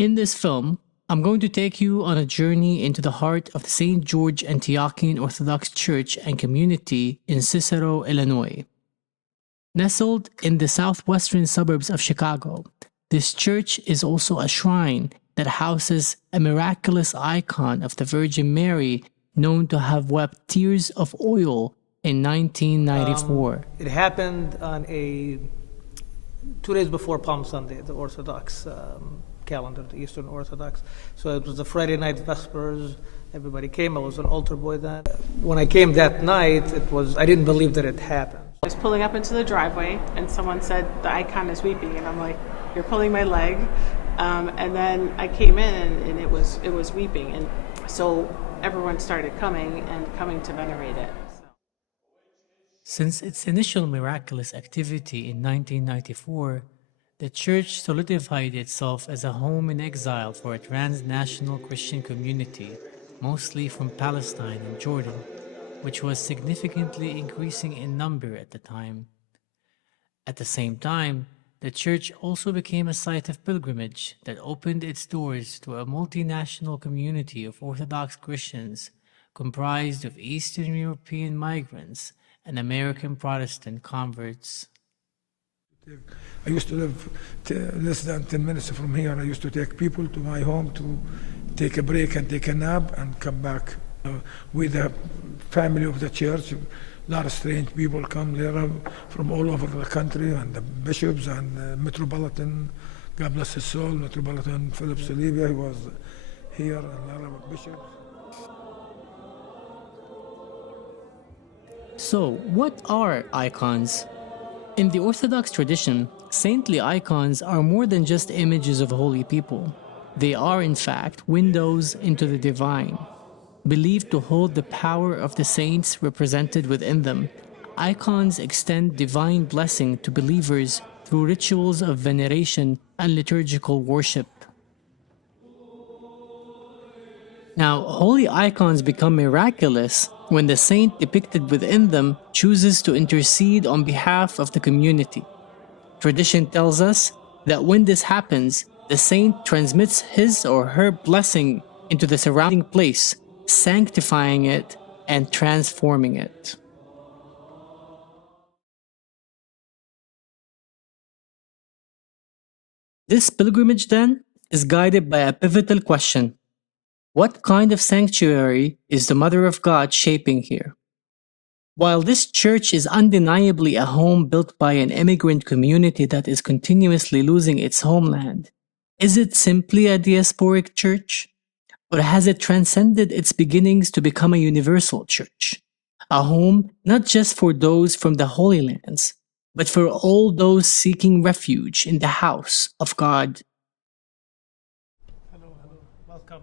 In this film, I'm going to take you on a journey into the heart of the St. George Antiochian Orthodox Church and community in Cicero, Illinois. Nestled in the southwestern suburbs of Chicago, this church is also a shrine that houses a miraculous icon of the Virgin Mary known to have wept tears of oil in 1994. It happened on 2 days before Palm Sunday, the Orthodox calendar, the Eastern Orthodox. So it was the Friday night Vespers. Everybody came. I was an altar boy then. When I came that night, I didn't believe that it happened. I was pulling up into the driveway, and someone said, "The icon is weeping," and I'm like, "You're pulling my leg." And then I came in, and it was weeping, and so everyone started coming to venerate it. Since its initial miraculous activity in 1994, the church solidified itself as a home in exile for a transnational Christian community, mostly from Palestine and Jordan, which was significantly increasing in number at the time. At the same time, the church also became a site of pilgrimage that opened its doors to a multinational community of Orthodox Christians comprised of Eastern European migrants and American Protestant converts. I used to live less than 10 minutes from here. I used to take people to my home to take a break and take a nap and come back with the family of the church. A lot of strange people come there from all over the country, and the bishops and the Metropolitan, God bless his soul, Metropolitan Philip Salivia, he was here, and a lot of bishops. So, what are icons? In the Orthodox tradition, saintly icons are more than just images of holy people. They are, in fact, windows into the divine. Believed to hold the power of the saints represented within them, icons extend divine blessing to believers through rituals of veneration and liturgical worship. Now, holy icons become miraculous when the saint depicted within them chooses to intercede on behalf of the community. Tradition tells us that when this happens, the saint transmits his or her blessing into the surrounding place, sanctifying it and transforming it. This pilgrimage, then, is guided by a pivotal question. What kind of sanctuary is the Mother of God shaping here? While this church is undeniably a home built by an immigrant community that is continuously losing its homeland, is it simply a diasporic church? Or has it transcended its beginnings to become a universal church? A home not just for those from the Holy Lands, but for all those seeking refuge in the house of God. Welcome.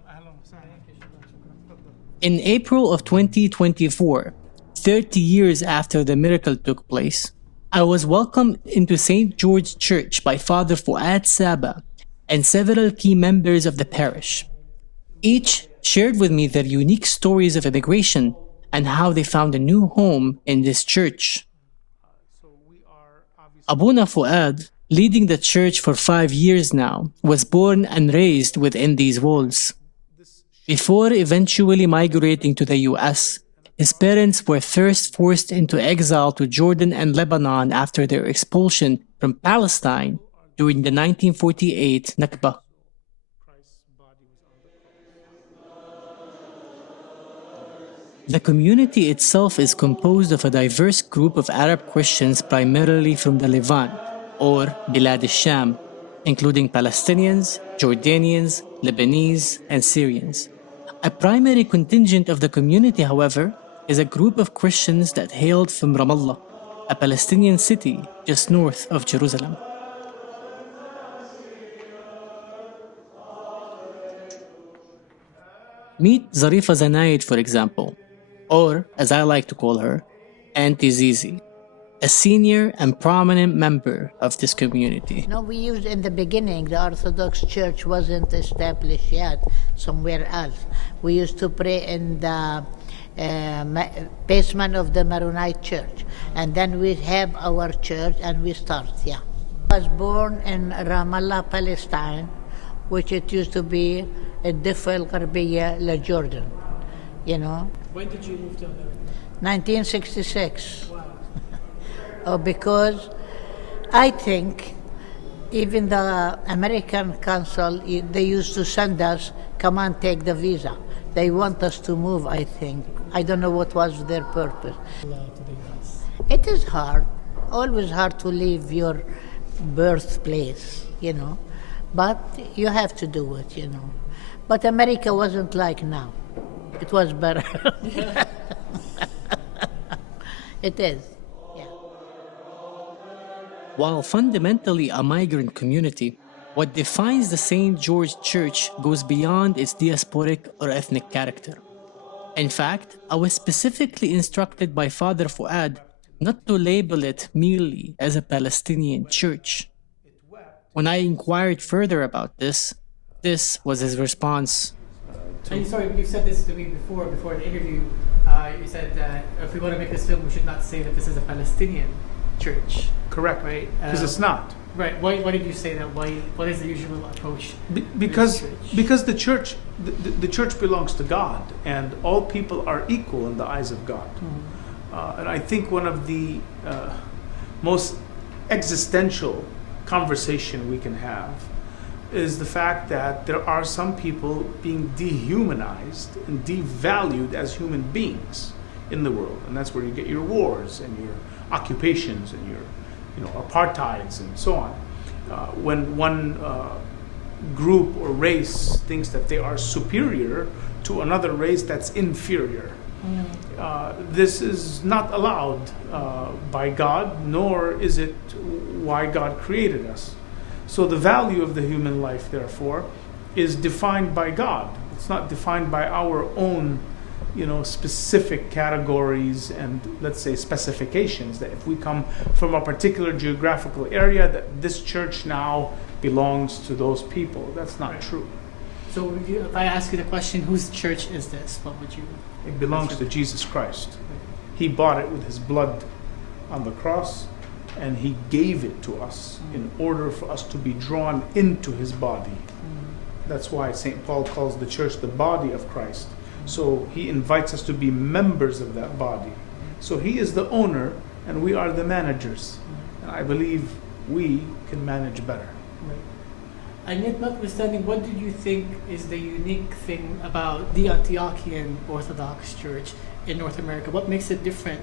In April of 2024, 30 years after the miracle took place, I was welcomed into St. George Church by Father Fuad Saba and several key members of the parish. Each shared with me their unique stories of immigration and how they found a new home in this church. Abuna Fuad, leading the church for 5 years now, was born and raised within these walls. Before eventually migrating to the US, his parents were first forced into exile to Jordan and Lebanon after their expulsion from Palestine during the 1948 Nakba. The community itself is composed of a diverse group of Arab Christians primarily from the Levant, or Bilad al-Sham, including Palestinians, Jordanians, Lebanese, and Syrians. A primary contingent of the community, however, is a group of Christians that hailed from Ramallah, a Palestinian city just north of Jerusalem. Meet Zarifa Zanaid, for example, or, as I like to call her, Auntie Zizi, a senior and prominent member of this community. No, we used in the beginning, the Orthodox Church wasn't established yet somewhere else. We used to pray in the basement of the Maronite Church, and then we have our church and we start, yeah. I was born in Ramallah, Palestine which it used to be الضفة الغربية لجوردن, you know. When did you move to America? 1966. Wow. Oh, because I think even the American consul, they used to send us, come and take the visa. They want us to move, I think. I don't know what was their purpose. Allowed to the US. It is hard, always hard to leave your birthplace, you know. But you have to do it, you know. But America wasn't like now. It was better. It is. Yeah. While fundamentally a migrant community, what defines the St. George Church goes beyond its diasporic or ethnic character. In fact, I was specifically instructed by Father Fuad not to label it merely as a Palestinian church. When I inquired further about this was his response. And sorry, you said this to me before the interview. You said that if we want to make this film, we should not say that this is a Palestinian church. Correct. Right? Because it's not. Right. Why did you say that? What is the usual approach? Because to this church? because the church belongs to God, and all people are equal in the eyes of God. And I think one of the most existential conversation we can have is the fact that there are some people being dehumanized and devalued as human beings in the world, and that's where you get your wars and your occupations and your apartheids and so on. When one group or race thinks that they are superior to another race that's inferior, this is not allowed by God, nor is it why God created us. So the value of the human life, therefore, is defined by God. It's not defined by our own, specific categories and, let's say, specifications. That if we come from a particular geographical area, that this church now belongs to those people. That's not true. So if I ask you the question, whose church is this? What would you? It belongs to Jesus Christ. He bought it with his blood on the cross, and he gave it to us in order for us to be drawn into his body. That's why St. Paul calls the church the body of Christ. So he invites us to be members of that body. So he is the owner, and we are the managers. And I believe we can manage better. And yet, notwithstanding, what do you think is the unique thing about the Antiochian Orthodox Church in North America? What makes it different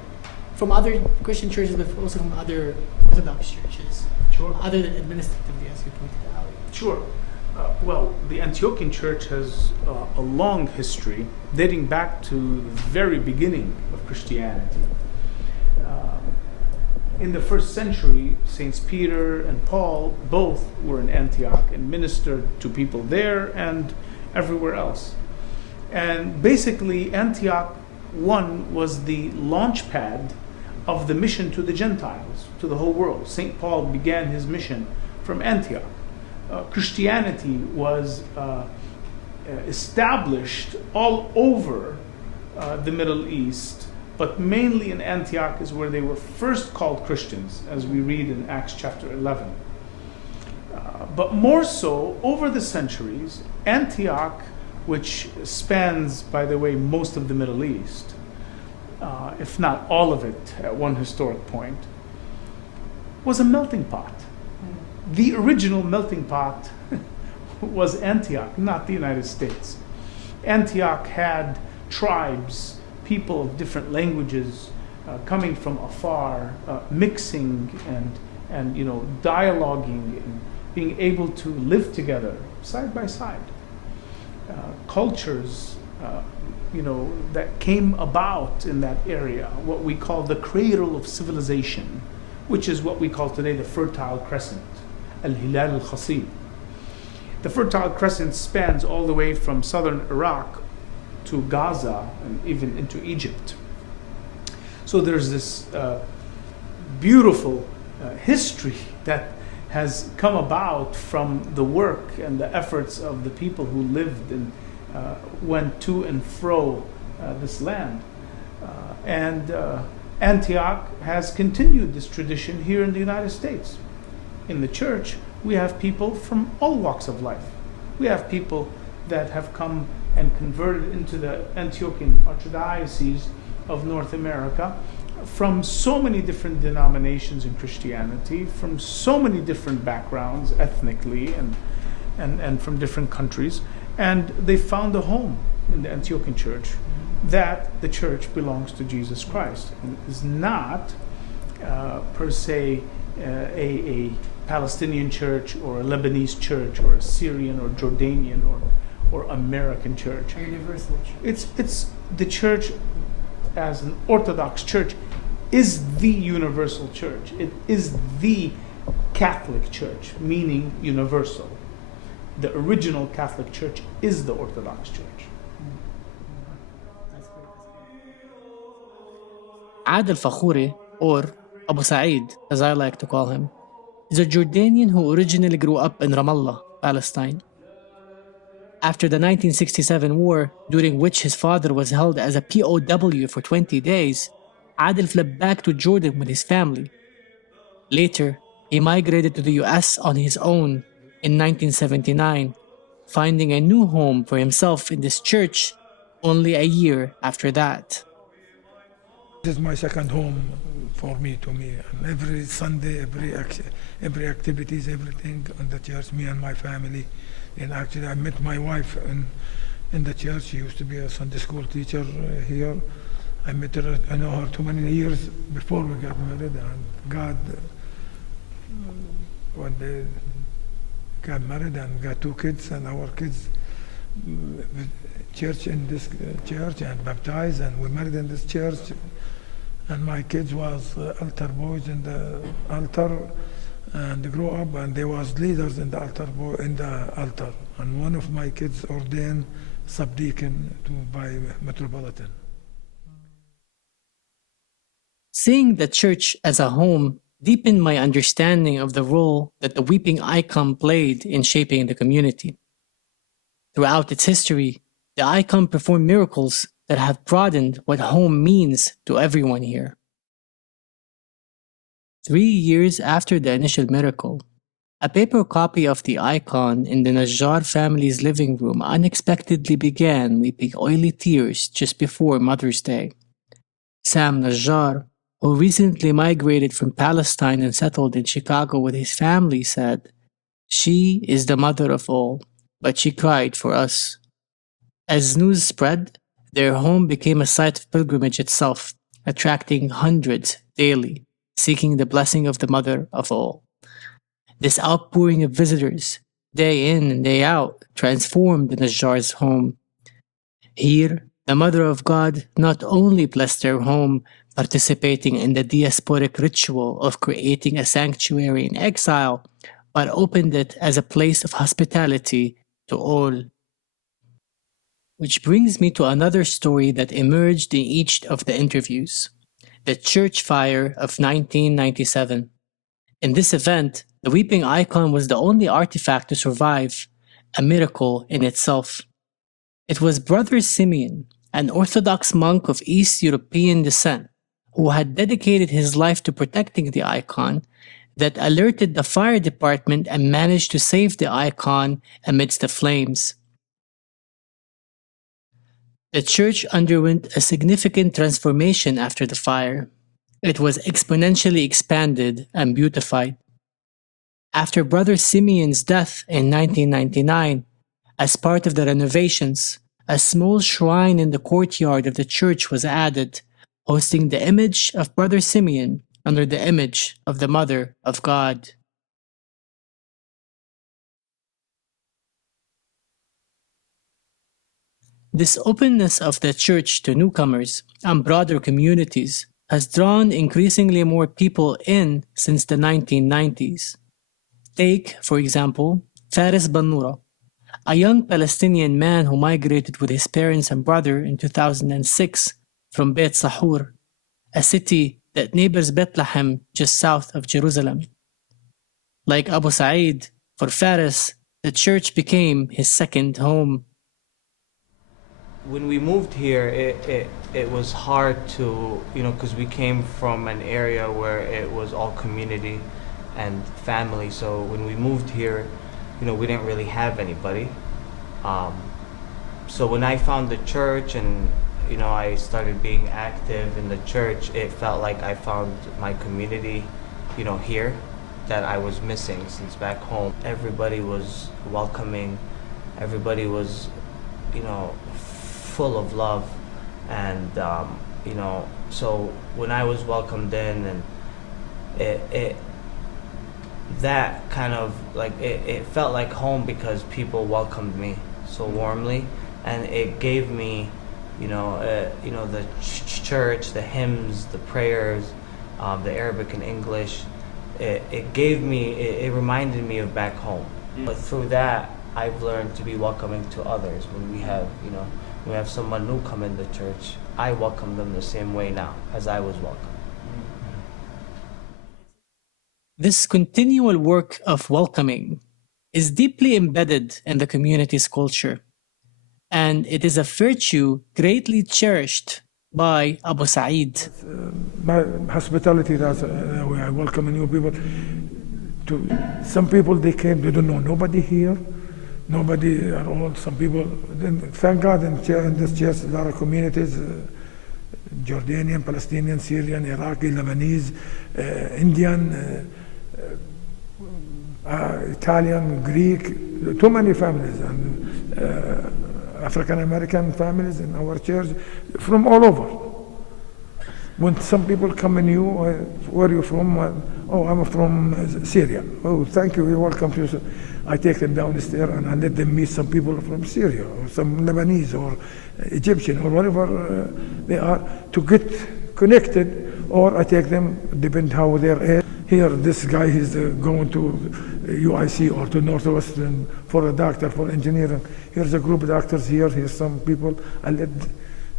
from other Christian churches, but also from other Orthodox churches? Sure. Other than administratively, as you pointed out. Sure. Well, the Antiochian Church has a long history dating back to the very beginning of Christianity. In the first century, Saints Peter and Paul both were in Antioch and ministered to people there and everywhere else. And basically, Antioch 1 was the launch pad of the mission to the Gentiles, to the whole world. St. Paul began his mission from Antioch. Christianity was established all over the Middle East, but mainly in Antioch is where they were first called Christians, as we read in Acts chapter 11. But more so, over the centuries, Antioch, which spans, by the way, most of the Middle East, if not all of it at one historic point, was a melting pot. The original melting pot was Antioch, not the United States. Antioch had tribes, people of different languages coming from afar, mixing and dialoguing and being able to live together side by side. Cultures, that came about in that area, what we call the cradle of civilization, which is what we call today the Fertile Crescent, Al-Hilal al-Khasim. The Fertile Crescent spans all the way from southern Iraq to Gaza and even into Egypt. So there's this beautiful history that has come about from the work and the efforts of the people who lived and went to and fro this land. And Antioch has continued this tradition here in the United States. In the church, we have people from all walks of life. We have people that have come and converted into the Antiochian Archdiocese of North America from so many different denominations in Christianity, from so many different backgrounds ethnically and from different countries, and they found a home in the Antiochian church, that the church belongs to Jesus Christ and is not per se a Palestinian church or a Lebanese church or a Syrian or Jordanian or American church. A universal church. It's the church as an Orthodox church is the universal church. It is the Catholic church, meaning universal. The original Catholic church is the Orthodox church. Ad al-Fakhuri, or Abu Sa'id, as I like to call him, is a Jordanian who originally grew up in Ramallah, Palestine. After the 1967 war, during which his father was held as a POW for 20 days, Adil fled back to Jordan with his family. Later, he migrated to the US on his own in 1979, finding a new home for himself in this church only a year after that. This is my second home for me, to me. And every Sunday, every activities, everything in the church, me and my family. And actually, I met my wife in the church. She used to be a Sunday school teacher here. I met her, I know her too many years before we got married. And God, when they got married and got two kids, and our kids church in this church and baptized, and we married in this church. And my kids was altar boys in the altar, and they grew up, and they was leaders in the altar. And one of my kids ordained subdeacon by Metropolitan. Seeing the church as a home deepened my understanding of the role that the weeping icon played in shaping the community. Throughout its history, the icon performed miracles that have broadened what home means to everyone here. 3 years after the initial miracle, a paper copy of the icon in the Najjar family's living room unexpectedly began weeping oily tears just before Mother's Day. Sam Najjar, who recently migrated from Palestine and settled in Chicago with his family, said, "She is the mother of all, but she cried for us." As news spread, their home became a site of pilgrimage itself, attracting hundreds daily, seeking the blessing of the mother of all. This outpouring of visitors, day in and day out, transformed the Najjar's home. Here, the Mother of God not only blessed their home, participating in the diasporic ritual of creating a sanctuary in exile, but opened it as a place of hospitality to all. Which brings me to another story that emerged in each of the interviews: the church fire of 1997. In this event, the weeping icon was the only artifact to survive, a miracle in itself. It was Brother Simeon, an Orthodox monk of East European descent, who had dedicated his life to protecting the icon, that alerted the fire department and managed to save the icon amidst the flames. The church underwent a significant transformation after the fire. It was exponentially expanded and beautified. After Brother Simeon's death in 1999, as part of the renovations, a small shrine in the courtyard of the church was added, hosting the image of Brother Simeon under the image of the Mother of God. This openness of the church to newcomers and broader communities has drawn increasingly more people in since the 1990s. Take, for example, Faris Bannura, a young Palestinian man who migrated with his parents and brother in 2006 from Beit Sahur, a city that neighbors Bethlehem just south of Jerusalem. Like Abu Sa'id, for Faris, the church became his second home. When we moved here, it was hard to, because we came from an area where it was all community and family. So when we moved here, we didn't really have anybody. Um, so when I found the church and I started being active in the church, it felt like I found my community, here that I was missing since back home. Everybody was welcoming, everybody was, full of love, and so when I was welcomed in, and it that kind of like it felt like home because people welcomed me so warmly, and it gave me the church, the hymns, the prayers, the Arabic and English. It gave me, it reminded me of back home. But through that, I've learned to be welcoming to others. When we have someone new come in the church, I welcome them the same way now as I was welcomed. This continual work of welcoming is deeply embedded in the community's culture, and it is a virtue greatly cherished by Abu Sa'id. My hospitality, that's the way I welcome new people. Some people, they came, they don't know nobody here, nobody at all. Some people, then, thank God in this church, a lot of communities, Jordanian, Palestinian, Syrian, Iraqi, Lebanese, Indian, Italian, Greek, too many families, and African American families in our church from all over. When some people come in, where are you from? Oh, I'm from Syria. Oh, thank you, you're welcome to. I take them down the stairs and I let them meet some people from Syria or some Lebanese or Egyptian or whatever they are, to get connected, or I take them, depend how they're at. Here, this guy is going to UIC or to Northwestern for a doctor, for engineering. Here's a group of doctors here, here's some people. I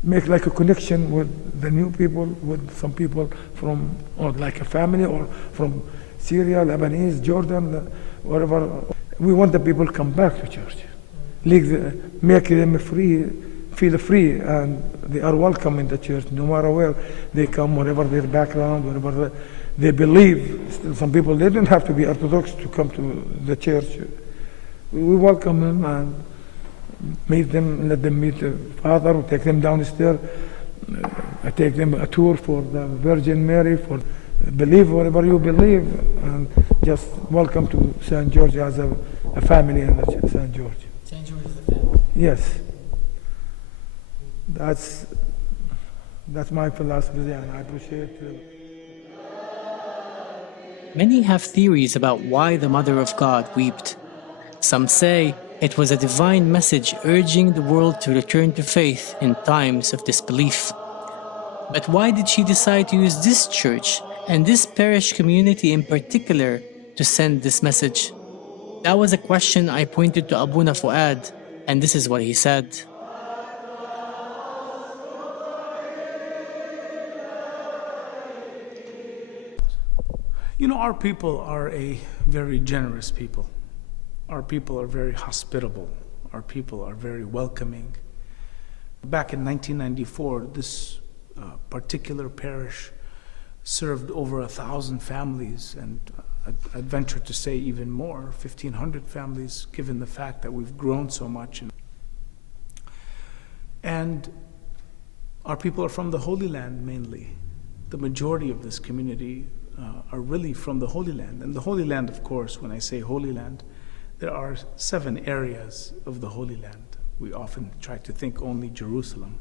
make like a connection with the new people, with some people from, or like a family, or from Syria, Lebanese, Jordan, wherever. We want the people to come back to church. Make them feel free, and they are welcome in the church, no matter where they come, whatever their background, whatever they believe. Still, some people, they don't have to be Orthodox to come to the church. We welcome them and meet them, let them meet the Father, we take them down the stairs. I take them a tour for the Virgin Mary, for believe whatever you believe, and just welcome to St. George as a family in St. George. St. George is the family. Yes. That's my philosophy, and I appreciate it. Many have theories about why the Mother of God wept. Some say it was a divine message urging the world to return to faith in times of disbelief. But why did she decide to use this church and this parish community in particular to send this message? That was a question I pointed to Abuna Fuad, and this is what he said. Our people are a very generous people. Our people are very hospitable. Our people are very welcoming. Back in 1994, this particular parish served over 1,000 families, and I'd venture to say even more, 1,500 families, given the fact that we've grown so much. And our people are from the Holy Land mainly. The majority of this community are really from the Holy Land. And the Holy Land, of course, when I say Holy Land, there are 7 areas of the Holy Land. We often try to think only Jerusalem.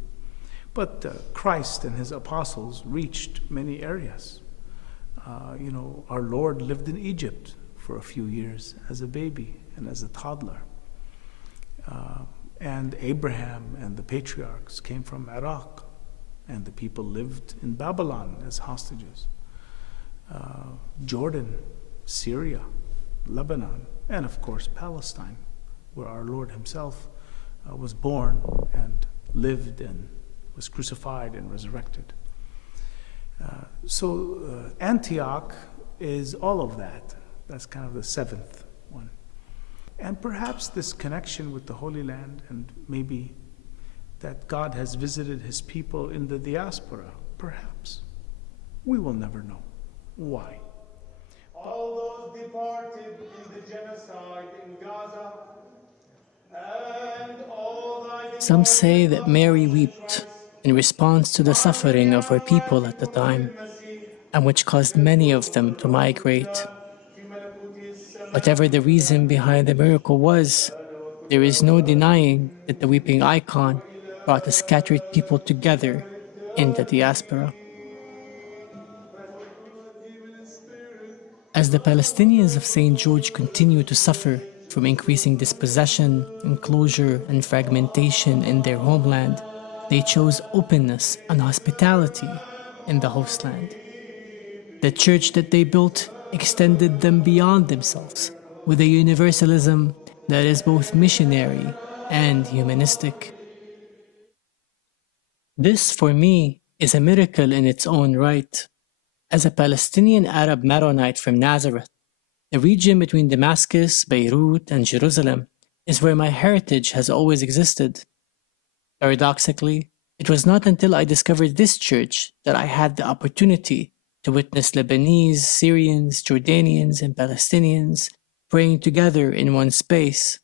But Christ and his apostles reached many areas. Our Lord lived in Egypt for a few years as a baby and as a toddler. And Abraham and the patriarchs came from Iraq, and the people lived in Babylon as hostages. Jordan, Syria, Lebanon, and of course Palestine, where our Lord himself was born and lived and was crucified and resurrected. So Antioch is all of that. That's kind of the 7th one. And perhaps this connection with the Holy Land, and maybe that God has visited his people in the diaspora, perhaps. We will never know. Why? All those departed in the genocide in Gaza Some say that Mary wept in response to the suffering of her people at the time, and which caused many of them to migrate. Whatever the reason behind the miracle was, there is no denying that the weeping icon brought the scattered people together in the diaspora. As the Palestinians of St. George continue to suffer from increasing dispossession, enclosure, and fragmentation in their homeland, they chose openness and hospitality in the host land. The church that they built extended them beyond themselves with a universalism that is both missionary and humanistic. This, for me, is a miracle in its own right. As a Palestinian Arab Maronite from Nazareth, the region between Damascus, Beirut, and Jerusalem is where my heritage has always existed. Paradoxically, it was not until I discovered this church that I had the opportunity to witness Lebanese, Syrians, Jordanians, and Palestinians praying together in one space.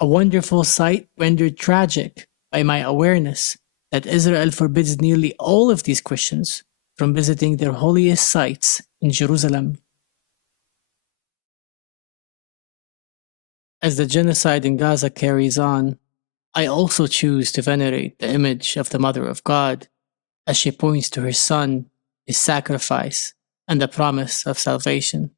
A wonderful sight rendered tragic by my awareness that Israel forbids nearly all of these Christians from visiting their holiest sites in Jerusalem. As the genocide in Gaza carries on, I also choose to venerate the image of the Mother of God as she points to her Son, his sacrifice, and the promise of salvation.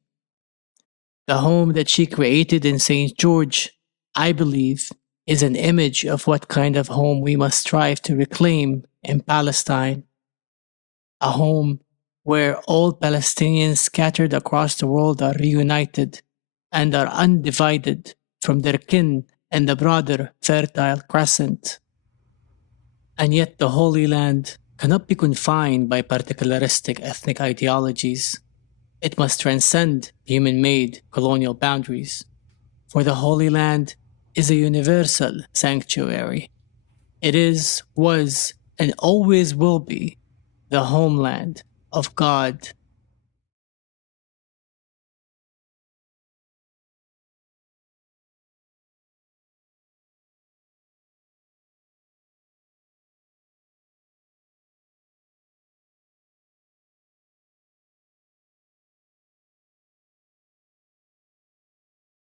The home that she created in St. George, I believe, is an image of what kind of home we must strive to reclaim in Palestine. A home where all Palestinians scattered across the world are reunited and are undivided from their kin in the broader Fertile Crescent. And yet the Holy Land cannot be confined by particularistic ethnic ideologies. It must transcend human-made colonial boundaries, for the Holy Land is a universal sanctuary. It is, was, and always will be the homeland of God